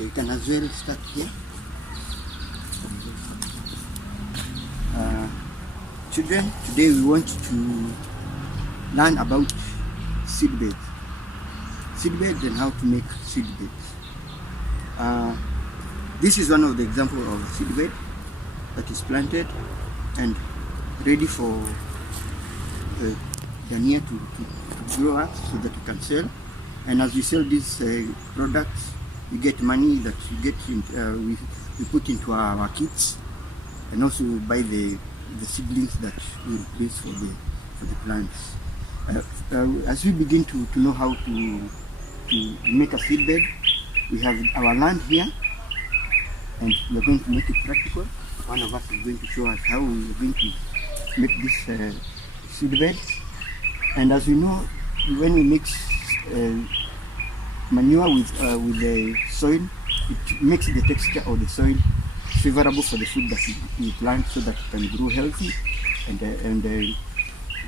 So you can as well start here. Children, today we want to learn about seed beds. Seed beds and how to make seed beds. This is one of the examples of a seed bed that is planted and ready for Dania to grow up so that you can sell. And as we sell these products, we get money that we put into our kits, and also buy the seedlings that we replace for the plants. As we begin to know how to make a seed bed, we have our land here, and we're going to make it practical. One of us is going to show us how we're going to make this seed bed. And as we know, when we mix manure with the soil, it makes the texture of the soil favorable for the food that you plant, so that it can grow healthy and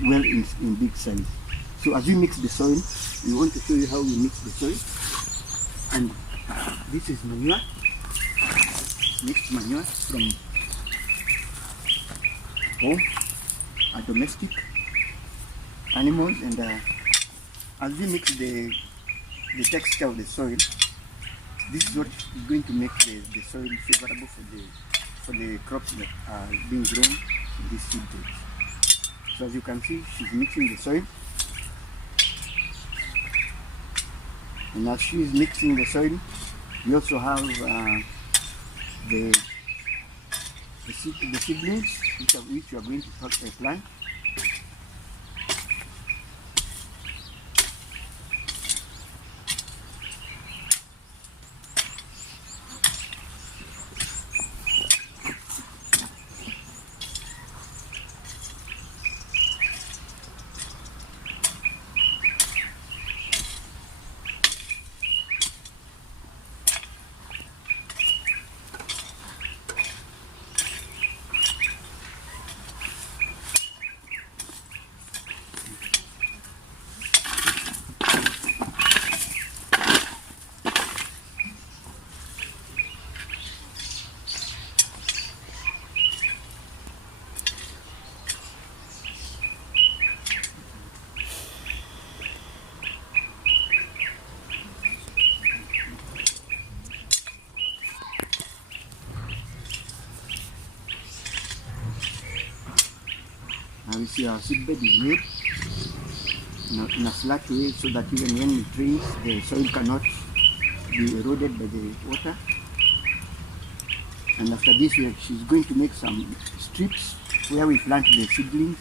well in big size. So as we mix the soil, we want to show you how we mix the soil. And this is manure, mixed manure from home, a domestic animals. And as we mix the texture of the soil, this is what is going to make the soil favorable for the crops that are being grown in these seed beds. So as you can see, she's mixing the soil. And as she is mixing the soil, we also have the seedlings which we are going to plant. Now we see our seed bed is made in a flat way, so that even when it rains, the soil cannot be eroded by the water. And after this, she's going to make some strips where we plant the seedlings.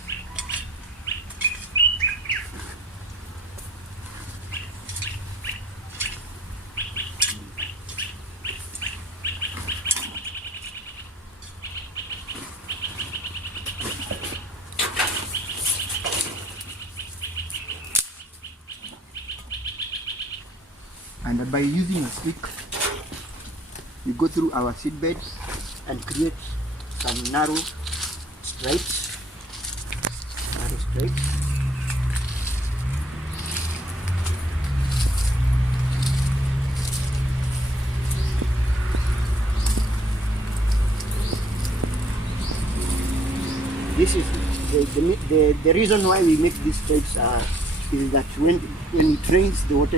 And by using a stick, we go through our seed beds and create some narrow stripes. This is the reason why we make these stripes is that when it rains, the water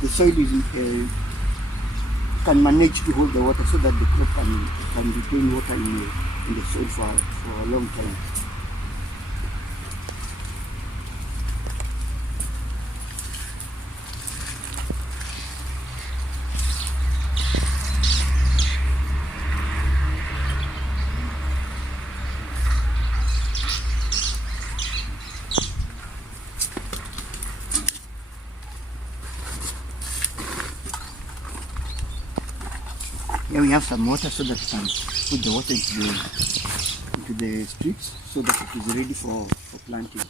the soil can manage to hold the water, so that the crop can retain water in the soil for a long time. Here we have some water, so that we can put the water into the strips, so that it is ready for planting.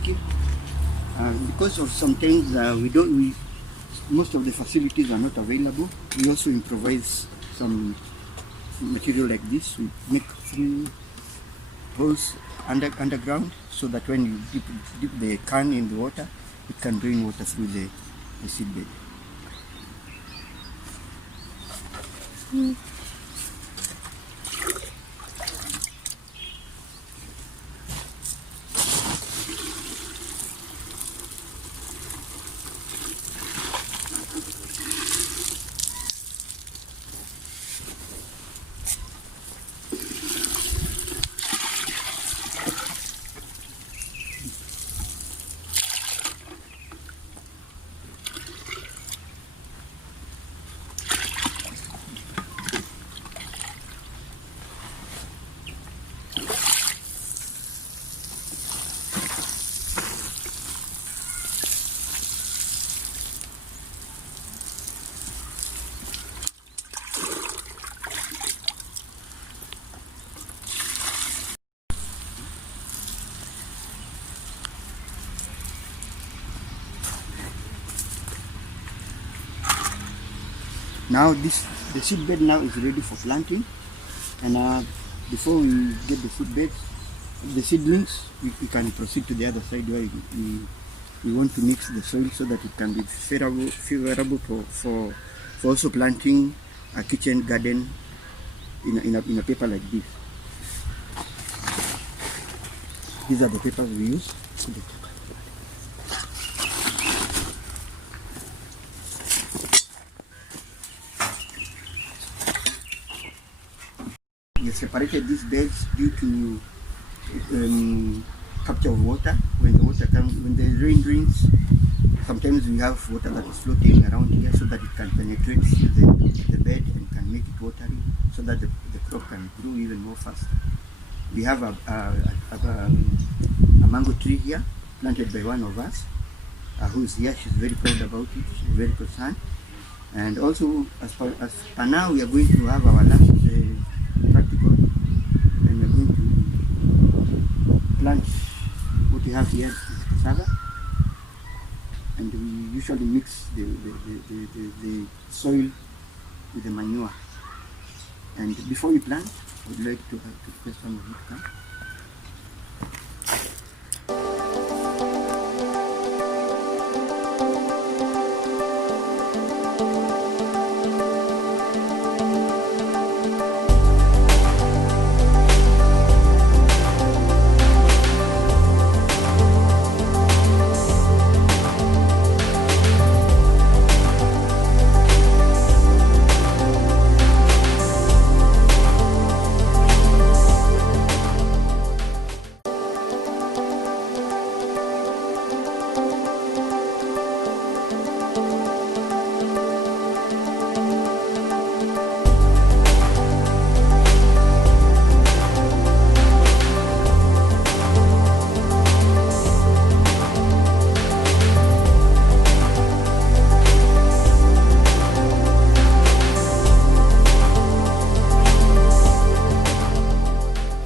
thinking. Because of sometimes most of the facilities are not available, we also improvise some material like this. We make 3 holes underground so that when you dip the can in the water, it can drain water through the seed bed. Now the seed bed now is ready for planting, and before we get the seed beds, the seedlings, we can proceed to the other side where we want to mix the soil so that it can be favorable for also planting a kitchen garden in a paper like this. These are the papers we use. We separated these beds due to capture of water. When the rain rains, sometimes we have water that is floating around here so that it can penetrate the bed and can make it watery so that the crop can grow even more fast. We have a mango tree here planted by one of us who is here. She's very proud about it. She's very concerned. And also, as per now, we are going to have our last practical, and we're going to plant what we have here is cassava, and we usually mix the soil with the manure. And before we plant, I would like to request some of you to come.